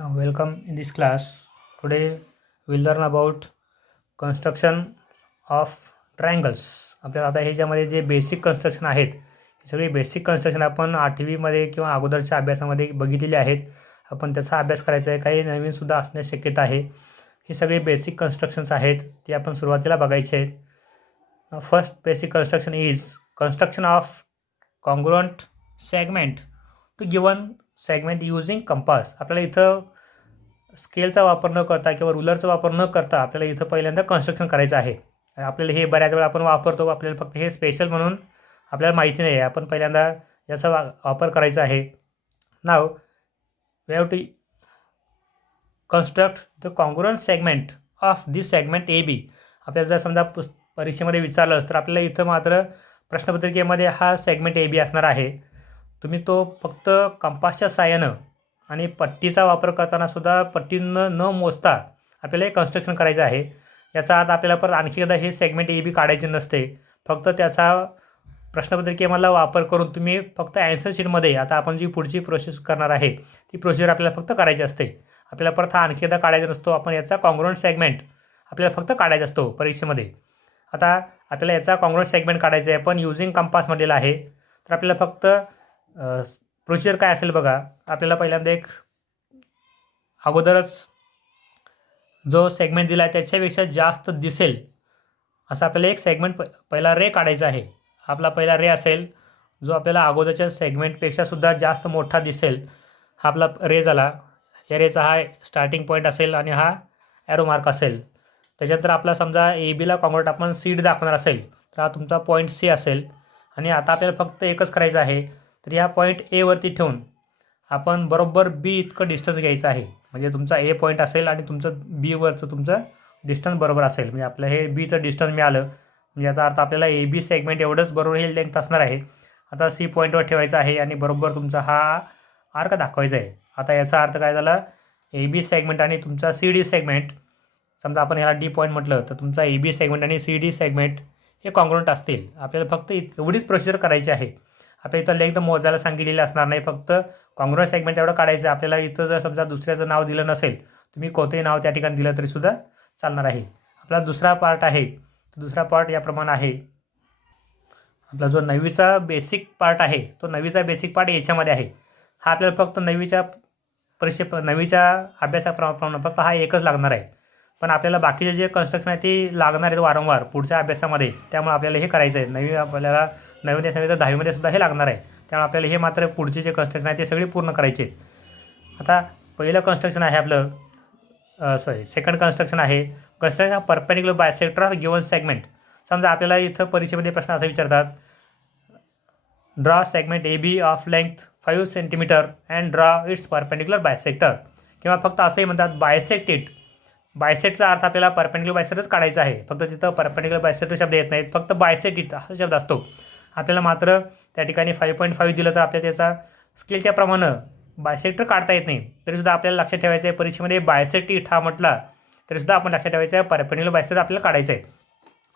Welcome in this class. Today we'll learn about construction of triangles. आपल्याला आता ह्याच्यामध्ये जे बेसिक कन्स्ट्रक्शन आहेत हे सगळे बेसिक कन्स्ट्रक्शन आपण 8वीमध्ये किंवा अगोदरच्या अभ्यासामध्ये बघितलेले आहेत. आपण त्याचा अभ्यास करायचा आहे. काही नवीनसुद्धा असण्याची शक्यता आहे. हे सगळे बेसिक कन्स्ट्रक्शन्स आहेत ते आपण सुरुवातीला बघायचे आहेत. First basic construction is construction of congruent segment to given segment using compass. आपल्याला इथं स्केलचा वापर न करता किंवा रुलरचा वापर न करता आपल्याला इथं पहिल्यांदा कन्स्ट्रक्शन करायचं आहे. आपल्याला हे बऱ्याच वेळा आपण वापरतो, आपल्याला फक्त हे स्पेशल म्हणून आपल्याला माहिती नाही आहे. आपण पहिल्यांदा याचा वापर करायचा आहे. Now we have to construct the congruent segment of this segment A B. आपल्याला जर समजा परीक्षेमध्ये विचारलं तर आपल्याला इथं मात्र प्रश्नपत्रिकेमध्ये हा सेगमेंट ए बी असणार आहे. तुम्ही तो फक्त कंपासच्या साहाय्यानं आणि पट्टीचा वापर करताना सुद्धा पट्टीनं न मोजता आपल्याला हे कन्स्ट्रक्शन करायचं आहे. याचा अर्थ आपल्याला परत आणखी एकदा हे सेगमेंट ए बी काढायचे नसते. फक्त त्याचा प्रश्नपत्रिकेमधला वापर करून तुम्ही फक्त ॲन्सर शीटमध्ये आता आपण जी पुढची प्रोसेस करणार आहे ती प्रोसिजर आपल्याला फक्त करायची असते. आपल्याला परत हा आणखी एकदा काढायचा नसतो. आपण याचा कॉन्ग्रुएंट सेगमेंट आपल्याला फक्त काढायचा असतो परीक्षेमध्ये. आता आपल्याला याचा कॉन्ग्रुएंट सेगमेंट काढायचा आहे पण युजिंग कंपासमधील आहे. तर आपल्याला फक्त प्रोसिजर काय असेल बघा. आपल्याला पहिल्यांदा एक अगोदरच जो सेगमेंट दिला आहे त्याच्यापेक्षा जास्त दिसेल असा आपल्याला एक सेगमेंट पहिला रे काढायचा आहे. आपला पहिला रे असेल जो आपल्याला अगोदरच्या सेगमेंटपेक्षा सुद्धा जास्त मोठा दिसेल. हा आपला रे झाला. या रेचा हा स्टार्टिंग पॉईंट असेल आणि हा ॲरो मार्क असेल. त्याच्यानंतर आपला समजा ए बीला कॉन्ग्रुएंट आपण सीड दाखवणार असेल तर हा तुमचा पॉईंट सी असेल. आणि आता आपल्याला फक्त एकच करायचं आहे. तर या पॉईंट एवरती ठेवून आपण बरोबर बी इतकं डिस्टन्स घ्यायचं आहे. म्हणजे तुमचा ए पॉईंट असेल आणि तुमचं बीवरचं तुमचं डिस्टन्स बरोबर असेल. म्हणजे आपलं हे बीचं डिस्टन्स मिळालं म्हणजे याचा अर्थ आपल्याला ए बी सेगमेंट एवढंच बरोबर हे लेंथ असणार आहे. आता सी पॉईंटवर ठेवायचं आहे आणि बरोबर तुमचा हा आर्क दाखवायचा आहे. आता याचा अर्थ काय झाला, ए बी सेगमेंट आणि तुमचा सी डी सेगमेंट, समजा आपण याला डी पॉईंट म्हटलं तर तुमचा ए बी सेगमेंट आणि सी डी सेगमेंट हे कॉन्ग्रुएंट असतील. आपल्याला फक्त एवढीच प्रोसिजर करायची आहे. आपल्या इथं लेंथ मोजायला सांगितलेलं असणार नाही. फक्त कॉन्ग्रुएंट सेगमेंट एवढं काढायचं. आपल्याला इथं जर समजा दुसऱ्याचं नाव दिलं नसेल, तुम्ही कोणतंही नाव त्या ठिकाणी दिलं तरीसुद्धा चालणार आहे. आपला दुसरा पार्ट आहे. दुसरा पार्ट याप्रमाणे आहे. आपला जो 9वीचा बेसिक पार्ट आहे तो 9वीचा बेसिक पार्ट याच्यामध्ये आहे. हा आपल्याला फक्त 9वीच्या अभ्यासाप्रमाणे फक्त हा एकच लागणार आहे. पण आपल्याला बाकीचे जे कन्स्ट्रक्शन आहे ते लागणार आहेत वारंवार पुढच्या अभ्यासामध्ये. त्यामुळे आपल्याला हे करायचं आहे. आपल्याला 9वी ते 10वीमध्ये सुद्धा हे लागणार आहे. त्यामुळे आपल्याला हे मात्र पुढचे जे कन्स्ट्रक्शन आहे ते सगळे पूर्ण करायचे आहेत. आता पहिलं कन्स्ट्रक्शन आहे आपलं सेकंड कन्स्ट्रक्शन आहे construction of perpendicular bisector of given segment. समजा आपल्याला इथं परीक्षेमध्ये प्रश्न असा विचारतात, draw segment A B of length 5 centimetre and draw its perpendicular bisector. किंवा फक्त असंही म्हणतात बायसेक्ट इट. बायसेक्टचा अर्थ आपल्याला परपेंडिक्युलर बायसेक्टरच काढायचा आहे. फक्त तिथं परपेंडिक्युलर बायसेक्टर शब्द येत नाहीत. फक्त बायसेक्ट इट हा शब्द असतो. आपल्याला मात्र त्या ठिकाणी 5.5 दिलं तर आपल्याला त्याचा स्केलच्या प्रमाणे बायसेक्टर काढता येत नाही. तरीसुद्धा आपल्याला लक्षात ठेवायचं आहे परीक्षेमध्ये बायसेक्ट इट हा म्हटला तरीसुद्धा आपण लक्षात ठेवायचं आहे परपेंडिक्युलर बायसेक्टर आपल्याला काढायचं आहे.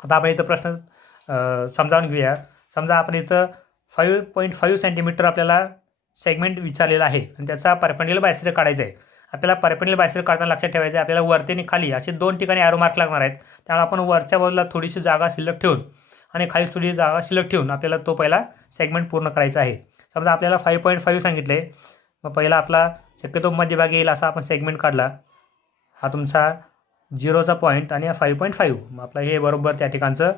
आता आपण इथं प्रश्न समजावून घेऊया. समजा आपण इथं 5.5 सेंटीमीटर आपल्याला सेगमेंट विचारलेला आहे आणि त्याचा परपेंडिक्युलर बायसेक्टर काढायचा आहे. आपल्याला परपेंडिक्युलर बायसेक्टर काढताना लक्षात ठेवायचं आहे आपल्याला वरती आणि खाली असे 2 ठिकाणी ॲरो मार्क लागणार आहेत. त्यामुळे आपण वरच्या बाजूला थोडीशी जागा शिल्लक ठेवून आणि खाली थोडी जागा शिल्लक ठेवून आपल्याला तो पहिला सेगमेंट पूर्ण करायचा आहे. समजा आपल्याला 5.5 सांगितले, मग पहिला आपला शक्यतो मध्यभागी येईल असा आपण सेगमेंट काढला. हा तुमचा 0चा पॉईंट आणि हा 5.5. मग आपलं हे बरोबर त्या ठिकाणचं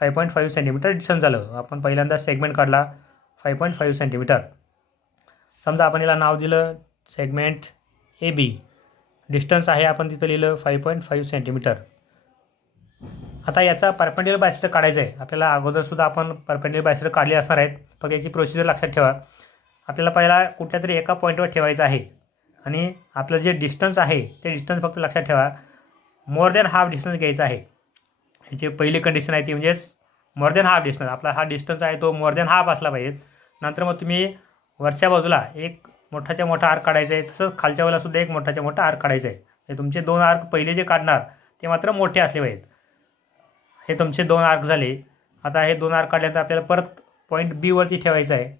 5.5 सेंटीमीटर डिस्टन्स झालं. आपण पहिल्यांदा सेगमेंट काढला 5.5 सेंटीमीटर. समजा आपण याला नाव दिलं सेगमेंट ए बी. डिस्टन्स आहे आपण तिथं लिहिलं 5.5 सेंटीमीटर. आता याचा परपेंडिक्युलर बायसेक्टर काढायचं आहे. आपल्याला अगोदरसुद्धा आपण परपेंडिक्युलर बायसेक्टर काढले असणार आहेत. फक्त याची प्रोसिजर लक्षात ठेवा. आपल्याला पहिला कुठल्या तरी एका पॉईंटवर ठेवायचं आहे आणि आपलं जे डिस्टन्स आहे ते डिस्टन्स फक्त लक्षात ठेवा मोर दॅन हाफ डिस्टन्स घ्यायचा आहे. याची पहिली कंडिशन आहे ती म्हणजेच मोर दॅन हाफ डिस्टन्स. आपला हा डिस्टन्स आहे तो मोर दॅन हाफ असला पाहिजे. नंतर मग तुम्ही वरच्या बाजूला एक मोठाच्या मोठा आर्क काढायचा आहे. तसंच खालच्या बाजूला सुद्धा एक मोठाच्या मोठा आर्क काढायचा आहे. हे तुमचे 2 आर्क पहिले जे काढणार ते मात्र मोठे असले पाहिजेत. हे तुमचे 2 आर्क झाले. आता हे 2 आर्क काढल्यानंतर आपल्याला परत पॉईंट बीवरती ठेवायचं आहे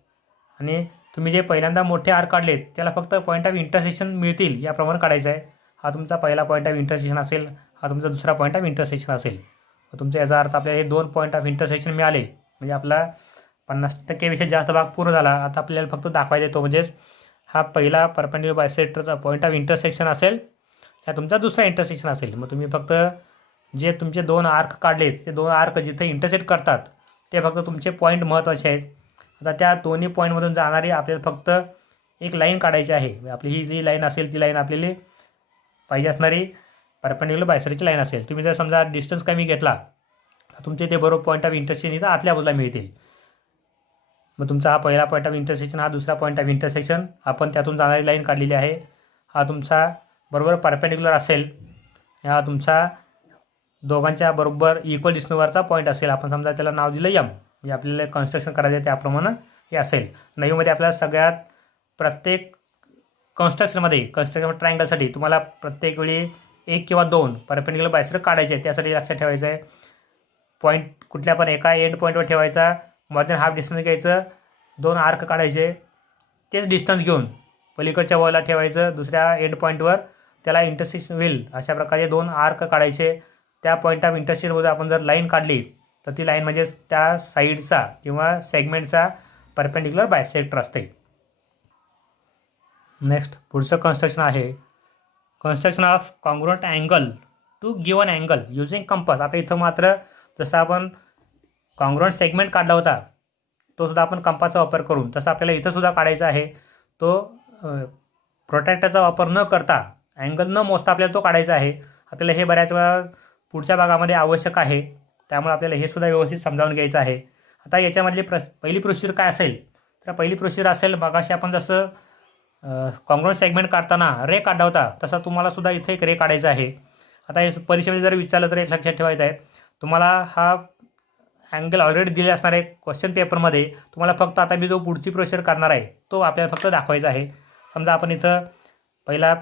आणि तुम्ही जे पहिल्यांदा मोठे आर्क काढलेत त्याला फक्त पॉईंट ऑफ इंटरसेक्शन मिळतील याप्रमाणे काढायचं आहे. हा तुमचा पहिला पॉईंट ऑफ इंटरसेक्शन असेल, हा तुमचा दुसरा पॉईंट ऑफ इंटरसेक्शन असेल. तुमचा याचा अर्थ आपल्याला हे 2 पॉईंट ऑफ इंटरसेक्शन मिळाले म्हणजे आपला 50% जास्त भाग पूर्ण झाला. आता आपल्याला फक्त दाखवायचा येतो म्हणजेच हा पहिला परपेंडिक्युलर बायसेक्टरचा पॉईंट ऑफ इंटरसेक्शन असेल, हा तुमचा दुसरा इंटरसेक्शन असेल. मग तुम्ही फक्त जे तुमचे 2 आर्क काढलेत ते 2 आर्क जिथे इंटरसेक्ट करतात ते फक्त तुमचे पॉईंट महत्त्वाचे आहेत. आता त्या दोन्ही पॉईंटमधून जाणारी आपल्याला फक्त एक लाईन काढायची आहे. आपली ही जी लाईन असेल ती लाईन आपल्याला पाहिजे असणारी परपेंडिक्युलर बायसेक्टरची लाईन असेल. तुम्ही जर समजा डिस्टन्स कमी घेतला तर तुमचे ते बरोबर पॉईंट ऑफ इंटरसेक्शन इथं आतल्या बाजूला मिळतील. मग तुमचा हा पहिला पॉईंट ऑफ इंटरसेक्शन, हा दुसरा पॉईंट ऑफ इंटरसेक्शन, आपण त्यातून जाणारी लाईन काढलेली आहे. हा तुमचा बरोबर परपेंडिक्युलर असेल, हा तुमचा दोघांच्या बरोबर इक्वल डिस्टन्सवरचा पॉईंट असेल. आपण समजा त्याला नाव दिलं एम, म्हणजे आपल्याला कन्स्ट्रक्शन करायचं आहे त्याप्रमाणे हे असेल. नवीमध्ये आपल्याला सगळ्यात प्रत्येक कन्स्ट्रक्शन ट्रायंगलसाठी तुम्हाला प्रत्येक वेळी 1 किंवा 2 परपेंडिक्युलर बायसेक्टर काढायचे आहेत. त्यासाठी लक्षात ठेवायचं आहे पॉईंट कुठल्या पण एका एंड पॉईंटवर ठेवायचा, मोर दॅन हाफ डिस्टन्स घ्यायचं, 2 आर्क काढायचे, तेच डिस्टन्स घेऊन पलीकडच्या वॉलला ठेवायचं, दुसऱ्या एंड पॉईंटवर त्याला इंटरसेक्शन होईल अशा प्रकारे 2 आर्क काढायचे. त्या पॉईंट ऑफ इंटरसेक्शनमध्ये आपण जर लाईन काढली तर ती लाईन म्हणजे त्या साईडचा किंवा सेगमेंटचा परपेंडिक्युलर बायसेक्टर असते. नेक्स्ट पुढचं कन्स्ट्रक्शन आहे construction of congruent angle to given angle using compass. आता इथं मात्र जसं आपण कॉन्ग्रुएंट सेगमेंट काढला होता तो सुद्धा आपण कंपासचा वापर करून तसं आपल्याला इथं सुद्धा काढायचा आहे. तो प्रोट्रॅक्टरचा वापर न करता अँगल न मोजता आपल्याला तो काढायचा आहे. आपल्याला हे बऱ्याच वेळा पुढच्या भागामध्ये आवश्यक आहे, त्यामुळे आपल्याला हे सुद्धा व्यवस्थित समजावून घ्यायचं आहे. आता याच्यामधली पहिली प्रोसिजर काय असेल तर पहिली प्रोसिजर असेल मगाशी आपण जसं कॉन्ग्रुएंट सेगमेंट काढताना रे काढला होता तसा तुम्हाला सुद्धा इथे एक रे काढायचा आहे. आता हे परीक्षेमध्ये जर विचारलं तर एक लक्षात ठेवायचं आहे, तुम्हाला हा अँगल ऑलरेडी दिले असणार आहे क्वेश्चन पेपरमध्ये. तुम्हाला फक्त आता मी जो पुढची प्रोसिजर करणार आहे तो आपल्याला फक्त दाखवायचा आहे. समजा आपण इथं पहिला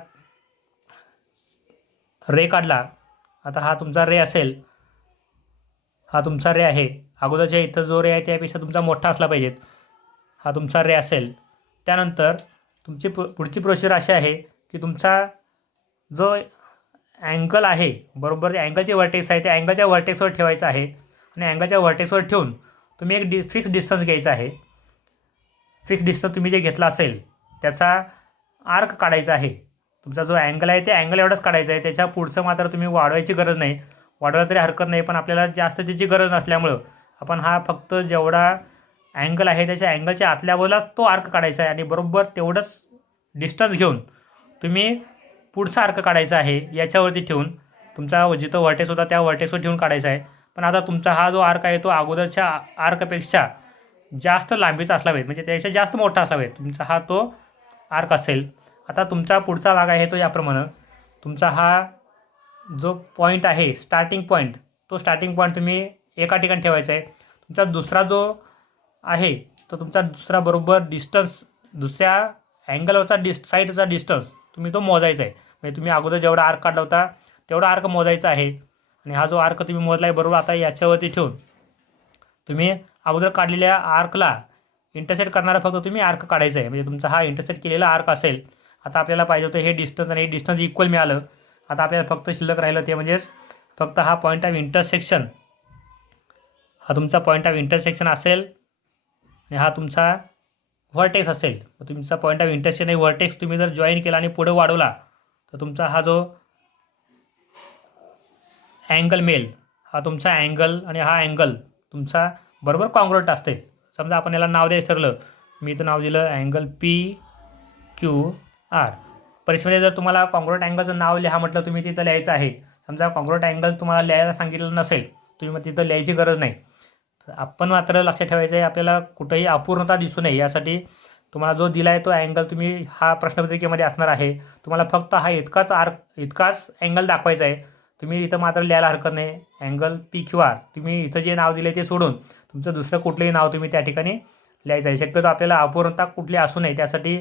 रे काढला. आता हा तुमचा रे असेल, हा तुमचा रे आहे. अगोदरच्या इथं जो रे आहे त्यापेक्षा तुमचा मोठा असला पाहिजे. हा तुमचा रे असेल. त्यानंतर तुमची पुढची प्रोसिजर अशी आहे की तुमचा जो अँगल आहे बरोबर अँगलचे व्हर्टेक्स आहे त्या अँगलच्या व्हर्टेक्सवर ठेवायचा आहे आणि अँगलच्या व्हर्टेक्सवर ठेवून तुम्ही एक फिक्स डिस्टन्स घ्यायचा आहे. फिक्स डिस्टन्स तुम्ही जे घेतला असेल त्याचा आर्क काढायचा आहे. तुमचा जो अँगल आहे ते अँगल एवढंच काढायचं आहे. त्याच्या पुढचं मात्र तुम्ही वाढवायची गरज नाही. वाढवलं तरी हरकत नाही, पण आपल्याला जास्त त्याची गरज नसल्यामुळं आपण हा फक्त जेवढा अँगल आहे त्याच्या अँगलच्या आतल्या बाजूलाच तो आर्क काढायचा आहे आणि बरोबर तेवढंच डिस्टन्स घेऊन तुम्ही पुढचा आर्क काढायचा आहे. याच्यावरती ठेवून तुमचा जिथं व्हर्टेक्स होता त्या व्हर्टेक्सवर ठेवून काढायचा आहे. पण आता तुमचा हा जो आर्क आहे तो अगोदरच्या आर्कपेक्षा जास्त लांबीचा असला पाहिजे, म्हणजे त्यापेक्षा जास्त मोठा असला पाहिजे तुमचा हा तो आर्क असेल. आता तुमचा पुढचा भाग आहे तो याप्रमाणे तुमचा हा जो पॉईंट आहे स्टार्टिंग पॉईंट, तो स्टार्टिंग पॉईंट तुम्ही एका ठिकाणी ठेवायचा आहे. तुमचा दुसरा जो आहे तो तुमचा दुसरा बरोबर डिस्टन्स दुसऱ्या अँगलवरचा साईडचा डिस्टन्स तुम्ही तो मोजायचा आहे. म्हणजे तुम्ही अगोदर जेवढा आर्क काढला होता तेवढा आर्क मोजायचा आहे आणि हा जो आर्क तुम्ही मोजला आहे बरोबर आता याच्यावरती ठेवून तुम्ही अगोदर काढलेल्या आर्कला इंटरसेक्ट करणारा फक्त तुम्ही आर्क काढायचा आहे. म्हणजे तुमचा हा इंटरसेक्ट केलेला आर्क असेल. आता आपल्याला पाहिजे होतं हे डिस्टन्स आणि हे डिस्टन्स इक्वल मिळालं. आता आपल्याला फक्त शिल्लक राहिलं ते म्हणजेच फक्त हा पॉईंट ऑफ इंटरसेक्शन, हा तुमचा पॉईंट ऑफ इंटरसेक्शन असेल आणि हा तुमचा व्हर्टेक्स असेल. तुमचा पॉईंट ऑफ इंटरसेक्शन आणि व्हर्टेक्स तुम्ही जर जॉईन केला आणि पुढे वाढवला तर तुमचा हा जो अँगल मिळेल हा तुमचा अँगल आणि हा अँगल तुमचा बरोबर कॉन्ग्रुएंट असते. समजा आपण याला नाव द्यायचं ठरलं, मी इथं नाव दिलं अँगल PQR. परीक्षेमध्ये जर तुम्हाला कॉन्ग्रुएंट अँगलचं नाव लिहा म्हटलं तुम्ही तिथं लिहायचं आहे. समजा कॉन्ग्रुएंट अँगल तुम्हाला लिहायला सांगितलं नसेल तुम्ही मग तिथं लिहायची गरज नाही. आपण मात्र लक्षात ठेवायचं आहे आपल्याला कुठेही अपूर्णता दिसू नये यासाठी तुम्हाला जो दिला आहे तो अँगल तुम्ही हा प्रश्नपत्रिकेमध्ये असणार आहे. तुम्हाला फक्त हा इतकाच अँगल दाखवायचा आहे. तुम्ही इथं मात्र लिहायला हरकत नाही अँगल PQR. तुम्ही इथं जे नाव दिले ते सोडून तुमचं दुसरं कुठलंही नाव तुम्ही त्या ठिकाणी लिहायचं आहे. शक्यतो आपल्याला अपूर्णता कुठली असू नये त्यासाठी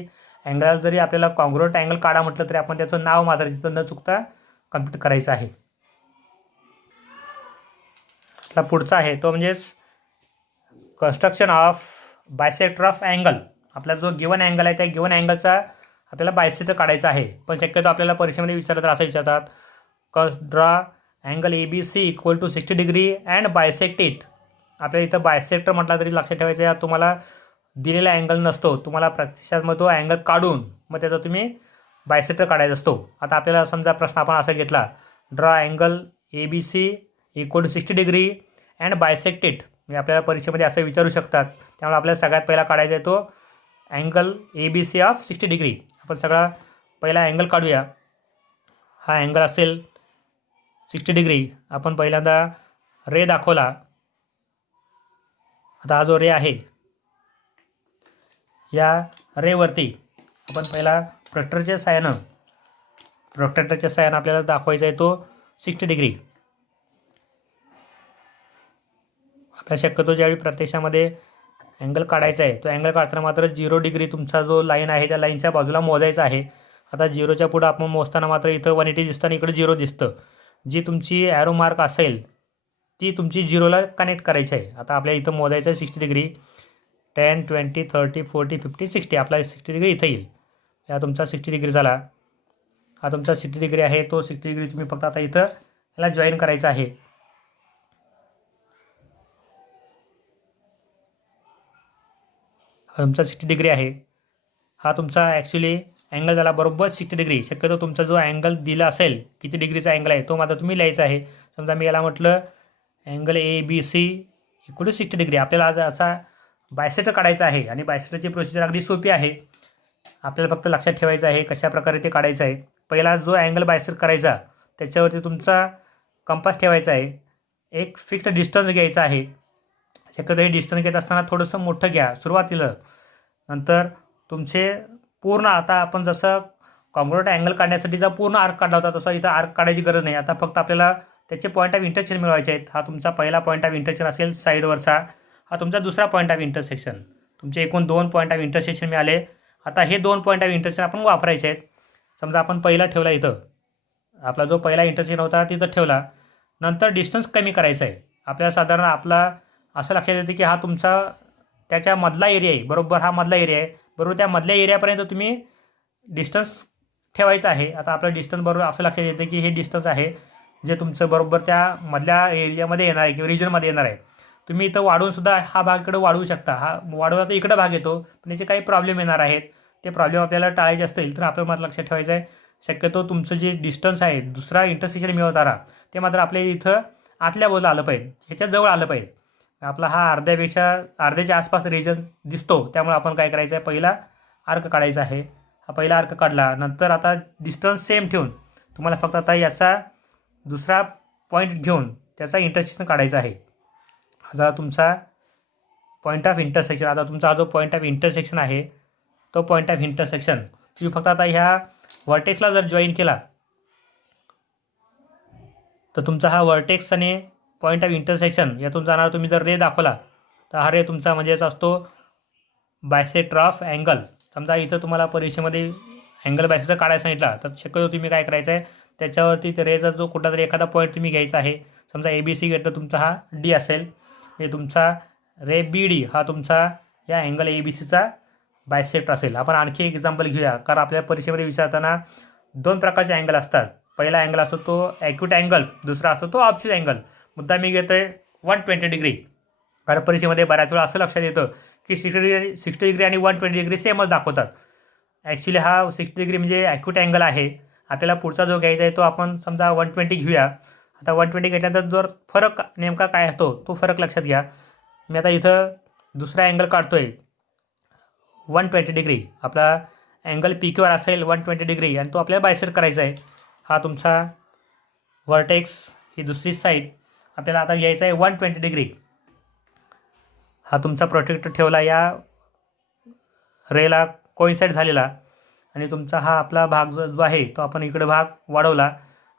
अँगल जरी आपल्याला कॉन्ग्रुएंट अँगल काढा म्हटलं तरी आपण त्याचं नाव मात्र तिथं न चुकता कम्प्लीट करायचं आहे. पुढचा आहे तो म्हणजेच construction of bisector of angle आपला जो गिवन अँगल आहे त्या गिवन अँगलचा आपल्याला बायसेक्टर काढायचा आहे. पण शक्यतो आपल्याला परीक्षेमध्ये विचारतात असं विचारतात draw angle ABC equal to 60 degree and bisect it. आपल्याला इथं बायसेक्टर म्हटला तरी लक्षात ठेवायचं आहे तुम्हाला दिलेला अँगल नसतो, तुम्हाला प्रत्यक्षात मग तो अँगल काढून मग त्याचा तुम्ही बायसेक्टर काढायचा असतो. आता आपल्याला समजा प्रश्न आपण असा घेतला draw angle ABC equal to 60 degree and bisect it. म्हणजे आपल्याला परीक्षेमध्ये असं विचारू शकतात. त्यामुळे आपल्याला सगळ्यात पहिला काढायचा आहे तो अँगल ABC ऑफ 60 डिग्री. आपण सगळा पहिला अँगल काढूया. हा अँगल असेल 60 डिग्री. आपण पहिल्यांदा रे दाखवला. आता हा जो रे आहे या रेवरती आपण पहिला प्रोट्रॅक्टरच्या साहाय्यानं आपल्याला दाखवायचा आहे तो 60 डिग्री. आपल्या शक्यतो ज्यावेळी प्रत्यक्षामध्ये अँगल काढायचा आहे तो अँगल काढताना मात्र 0 डिग्री तुमचा जो लाईन आहे त्या लाईनच्या बाजूला मोजायचा आहे. आता 0च्या पुढं आपण मोजताना मात्र इथं 180 दिसतं आणि इकडे 0 दिसतं. जी तुमची ॲरो मार्क असेल ती तुमची 0ला कनेक्ट करायची आहे. आता आपल्या इथं मोजायचं आहे 60 डिग्री. 10, 20, 30, 40, 50, 60. आपला 60 डिग्री इथं येईल. हा तुमचा 60 डिग्री झाला. हा तुमचा 60 डिग्री आहे. तो 60 डिग्री तुम्ही फक्त आता इथं याला जॉईन करायचा आहे. हा तुमचा 60 डिग्री आहे. हा तुमचा ॲक्च्युली अँगल झाला बरोबर 60 डिग्री. शक्यतो तुमचा जो अँगल दिला असेल किती डिग्रीचा अँगल आहे तो मात्र तुम्ही लिहायचा आहे. समजा मी याला म्हटलं angle ABC equal to 60 degree. आपल्याला आज असा बायसेक्टर काढायचा आहे आणि बायसेक्टरची प्रोसिजर अगदी सोपी आहे. आपल्याला फक्त लक्षात ठेवायचं आहे कशा प्रकारे ते काढायचं आहे. पहिला जो अँगल बायसेक्ट करायचा त्याच्यावरती तुमचा कंपास ठेवायचा आहे. एक फिक्स्ड डिस्टन्स घ्यायचा आहे. शक्यतो हे डिस्टन्स घेत असताना थोडंसं मोठं घ्या सुरुवातीला. नंतर तुमचे पूर्ण आता आपण जसं कॉन्ग्रुएंट अँगल काढण्यासाठीचा पूर्ण आर्क काढला होता तसा इथं आर्क काढायची गरज नाही. आता फक्त आपल्याला त्याचे पॉईंट ऑफ इंटरसेक्शन मिळवायचे आहेत. हा तुमचा पहिला पॉईंट ऑफ इंटरसेक्शन असेल साईडवरचा. हा तुमचा दुसरा पॉईंट ऑफ इंटरसेक्शन. तुमचे एकूण 2 पॉईंट ऑफ इंटरसेक्शन मिळाले. आता हे 2 पॉईंट ऑफ इंटरसेक्शन आपण वापरायचे आहेत. समजा आपण पहिला ठेवला इथं, आपला जो पहिला इंटरसेक्शन होता तिथं ठेवला. नंतर डिस्टन्स कमी करायचा आहे. आपल्याला साधारण आपला असं लक्षात येतं की हा तुमचा त्याच्या मधला एरिया आहे. बरोबर हा मधला एरिया आहे. बरोबर त्या मधल्या एरियापर्यंत तुम्ही डिस्टन्स ठेवायचं आहे. आता आपलं डिस्टन्स बरोबर असं लक्षात येतं की हे डिस्टन्स आहे जे तुमचं बरोबर त्या मधल्या एरियामध्ये येणार आहे किंवा रिजनमध्ये येणार आहे. तुम्ही इथं वाढवूनसुद्धा हा भाग इकडं वाढवू शकता. हा वाढवला तर इकडं भाग येतो पण याचे काही प्रॉब्लेम येणार आहेत. ते प्रॉब्लेम आपल्याला टाळायचे असतील तर आपल्याला मात्र लक्षात ठेवायचं आहे शक्यतो तुमचं जे डिस्टन्स आहे दुसरा इंटरसेक्शन मिळवताना ते मात्र आपल्या इथं आतल्या बाजूला आलं पाहिजे, ह्याच्या जवळ आलं पाहिजे. आपला हा अर्ध्याच्या आसपास रिजन दिसतो. त्यामुळे आपण काय करायचं आहे पहिला आर्क काढायचा आहे. हा पहिला आर्क काढला. नंतर आता डिस्टन्स सेम ठेवून तुम्हाला फक्त आता याचा दुसरा पॉईंट घेऊन त्याचा इंटरसेक्शन काढायचा आहे. हा तुमचा पॉईंट ऑफ इंटरसेक्शन. आता तुमचा हा जो पॉईंट ऑफ इंटरसेक्शन आहे तो पॉईंट ऑफ इंटरसेक्शन तुम्ही फक्त आता ह्या वर्टेक्सला जर जॉईन केला तर तुमचा हा वर्टेक्स आणि पॉईंट ऑफ इंटरसेक्शन यातून जाणार तुम्ही जर रे दाखवला तर हा रे तुमचा म्हणजेच असतो बायसेक्टर ऑफ अँगल. समजा इथं तुम्हाला परीक्षेमध्ये अँगल बायसेक्टर काढायला सांगितला तर शक्यतो तुम्ही काय करायचं आहे त्याच्यावरती रेचा जो कुठला तरी एखादा पॉईंट तुम्ही घ्यायचा आहे. समजा ABC घेतलं तुमचा हा D असेल. हे तुमचा रे BD हा तुमचा या अँगल ABCचा बायसेक्टर असेल. आपण आणखी एक एक्झाम्पल घेऊया कारण आपल्या परीक्षेमध्ये विचारताना 2 प्रकारचे अँगल असतात. पहिला अँगल असतो तो ॲक्यूट अँगल, दुसरा असतो तो ऑब्च्यूज अँगल. मुद्दा मी घेतो आहे 120 डिग्री. कारण परीक्षेमध्ये बऱ्याच वेळा असं लक्षात येतं की 60 डिग्री आणि 120 डिग्री सेमच दाखवतात. ॲक्च्युली हा 60 डिग्री म्हणजे ॲक्यूट अँगल आहे. आपल्याला पुढचा जो घ्यायचा आहे तो आपण समजा 120 घेऊया. आता 120 घेतल्यानंतर जर फरक नेमका काय असतो तो फरक लक्षात घ्या. मी आता इथं दुसरा अँगल काढतो आहे 120 डिग्री. आपला अँगल PQR असेल 120 डिग्री आणि तो आपल्याला बायसेक्ट करायचा आहे. हा तुमचा वर्टेक्स ही दुसरी साईड आपल्याला आता घ्यायचा आहे 120 डिग्री. हा तुमचा प्रोटेक्टर ठेवला या रेला कोइन्साइड झालेला आणि तुमचा हा आपला भाग जो आहे तो आपण इकडे भाग वाढवला.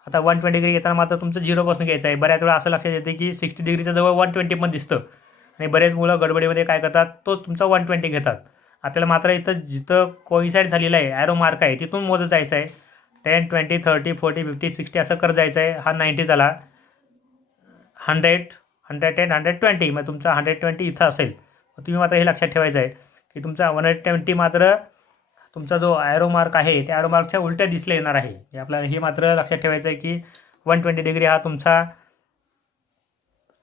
आता 120 डिग्री येताना मात्र तुमचं 0 घ्यायचं आहे. बऱ्याच वेळा असं लक्षात येते की 60 डिग्रीच्या जवळ 120 पण दिसतं आणि बरेच मुलं गडबडीमध्ये काय करतात तोच तुमचा 120 घेतात. आपल्याला मात्र इथं जिथं कोइन्साइड झालेलं आहे ॲरो मार्क आहे तिथून मोजत जायचं आहे. 10, 20, 30, 40, 50, 60 असं करत जायचं आहे. हा 90 झाला. 100, 110, 120 मग तुमचा 120 इथं असेल. तुम्ही मात्र हे लक्षात ठेवायचं आहे की तुमचा 120 मात्र तुमचा जो ॲरो मार्क आहे त्या ॲरो मार्कच्या उलट्या दिसला येणार आहे. हे आपल्याला हे मात्र लक्षात ठेवायचं आहे की 120 डिग्री हा तुमचा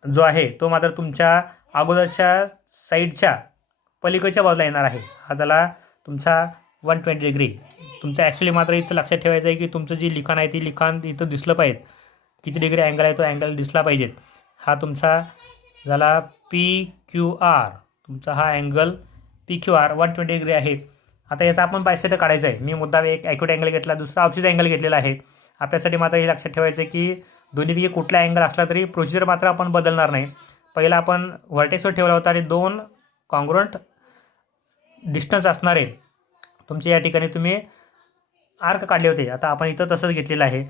जो आहे तो मात्र तुमच्या अगोदरच्या साईडच्या पलीकडच्या बाजूला येणार आहे. हा झाला तुमचा 120 डिग्री. तुमचं ॲक्च्युली मात्र इथं लक्षात ठेवायचं आहे की तुमचं जी लिखाण आहे ती लिखाण इथं दिसलं पाहिजे. किती डिग्री अँगल आहे तो अँगल दिसला पाहिजे. हा तुमचा झाला PQR. तुमचा हा अँगल PQR 120 डिग्री आहे. आता याचा आपण बायसेक्टर काढायचा आहे. मी मुद्दाम एक ॲक्युट अँगल घेतला, दुसरा ऑपोजिट अँगल घेतलेला आहे. आपल्यासाठी मात्र हे लक्षात ठेवायचं आहे की दोन्हीपैकी कुठला अँगल असला तरी प्रोसिजर मात्र आपण बदलणार नाही. पहिला आपण व्हर्टेक्सवर ठेवला होता आणि 2 कॉन्ग्रुएंट डिस्टन्स असणारे तुमचे या ठिकाणी तुम्ही आर्क काढले होते. आता आपण इथं तसंच घेतलेलं आहे.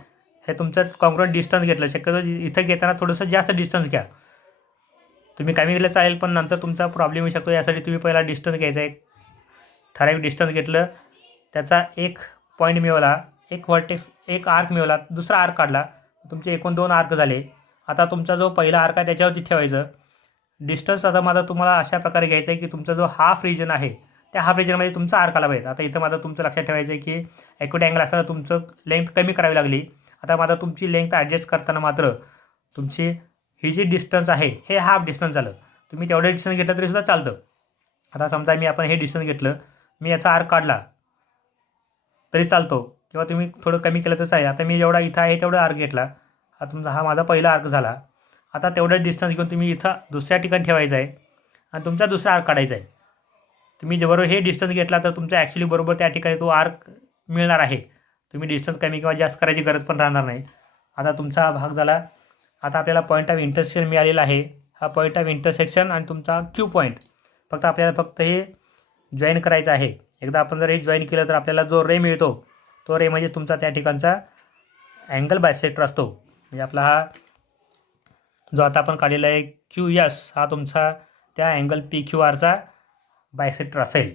हे तुमचं कॉन्ग्रुएंट डिस्टन्स घेतलं. शक्यतो इथं घेताना थोडंसं जास्त डिस्टन्स घ्या. तुम्ही कमी घेतलं चालेल पण नंतर तुमचा प्रॉब्लेम येऊ शकतो. यासाठी तुम्ही पहिला डिस्टन्स घ्यायचा आहे. ठराविक डिस्टन्स घेतलं, त्याचा एक पॉईंट मिळवला, एक व्हर्टेक्स एक आर्क मिळवला, दुसरा आर्क काढला, तुमचे एकूण 2 आर्क झाले. आता तुमचा जो पहिला आर्क आहे त्याच्यावरती ठेवायचं. डिस्टन्स आता माझा तुम्हाला अशा प्रकारे घ्यायचा आहे की तुमचा जो हाफ रिजन आहे त्या हाफ रिजनमध्ये तुमचा आर्क आला पाहिजे. आता इथं माझं तुमचं लक्षात ठेवायचं आहे की ॲक्युट अँगल असताना तुमचं लेंथ कमी करावी लागली. आता माझा तुमची लेंथ ॲडजस्ट करताना मात्र तुमची ही जी डिस्टन्स आहे हे हाफ डिस्टन्स झालं. तुम्ही तेवढं डिस्टन्स घेतलं तरीसुद्धा चालतं. आता समजा आपण हे डिस्टन्स घेतलं, मी याचा आर्क काढला तरी चालतो किंवा तुम्ही थोडं कमी केलं तर चालेल. आता मी जेवढा इथं आहे तेवढा आर्क घेतला. हा माझा पहिला आर्क झाला. आता तेवढं डिस्टन्स घेऊन तुम्ही इथं दुसऱ्या ठिकाणी ठेवायचं आहे आणि तुमचा दुसरा आर्क काढायचा आहे. तुम्ही बरोबर हे डिस्टन्स घेतला तर तुमचा ॲक्च्युली बरोबर त्या ठिकाणी तो आर्क मिळणार आहे. तुम्ही डिस्टन्स कमी किंवा जास्त करायची गरज पण राहणार नाही. आता तुमचा हा भाग झाला. आता आपल्याला पॉईंट ऑफ इंटरसेक्शन मिळालेला आहे. हा पॉईंट ऑफ इंटरसेक्शन आणि तुमचा क्यू पॉईंट आपल्याला हे जॉईन करायचं आहे. एकदा आपण जर हे जॉईन केलं तर आपल्याला जो रे मिळतो तो रे म्हणजे तुमचा त्या ठिकाणचा अँगल बायसेक्टर असतो. म्हणजे आपला हा जो आता आपण काढलेला आहे QS हा तुमचा त्या अँगल PQRचा बायसेक्टर असेल.